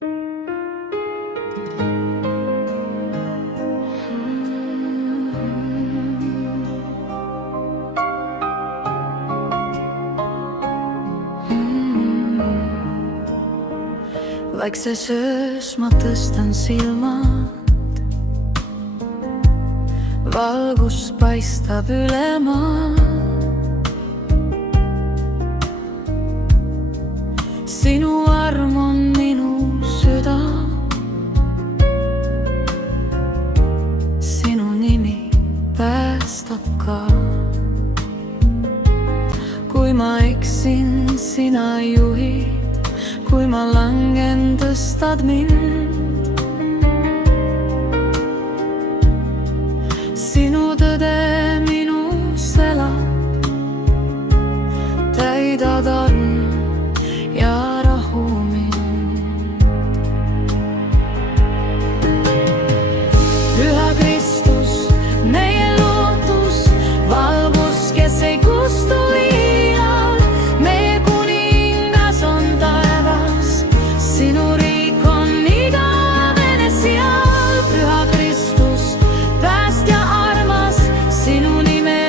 Vaikses öös ma tõstan silmad, valgus paistab üle maa. Sinu arm on minu süda, sinu nimi päästab ka. Kui ma eksin, sina juhid, kui ma langen, tõstad mind. Sinu tõde minus elab, täidad armu ja rahu mind. Püha Kristus, meie lootus, valgus, kes ei kustu iial. Meie kuningas on taevas, sinu riik on igavene seal. Püha Kristus, päästja armas, sinu nime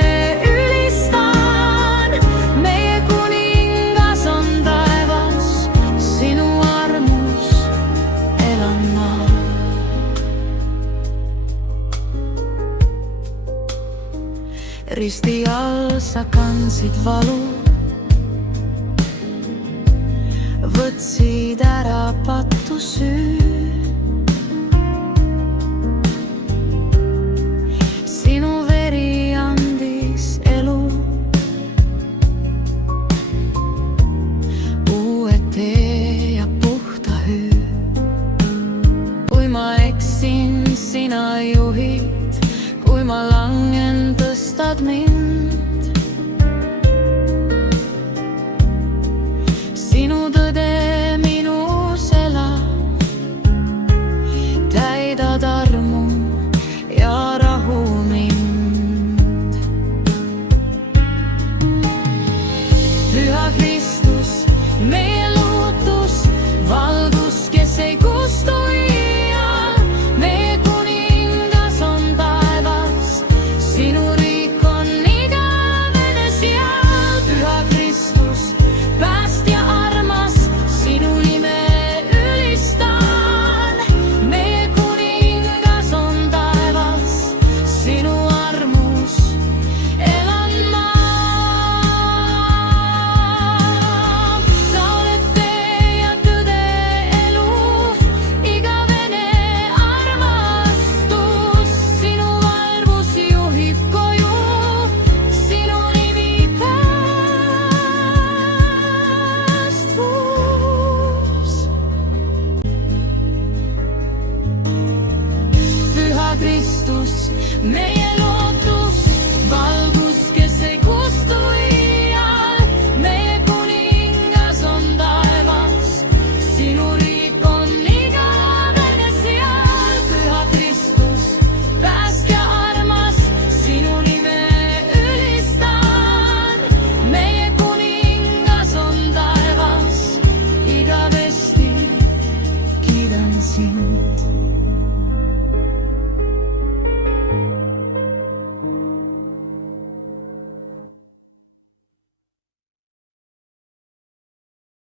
ülistan. Meie kuningas on taevas, sinu armus elan ma. Risti all sa kandsid valu, võtsid ära patu süü. Sinu veri andis elu, uue tee ja puhta hüü. Kui ma eksin, sina juhid, kui ma langen, tõstad mind. Sinu tõde minus elab, täidad armu ja rahu mind. Püha Kristus, meie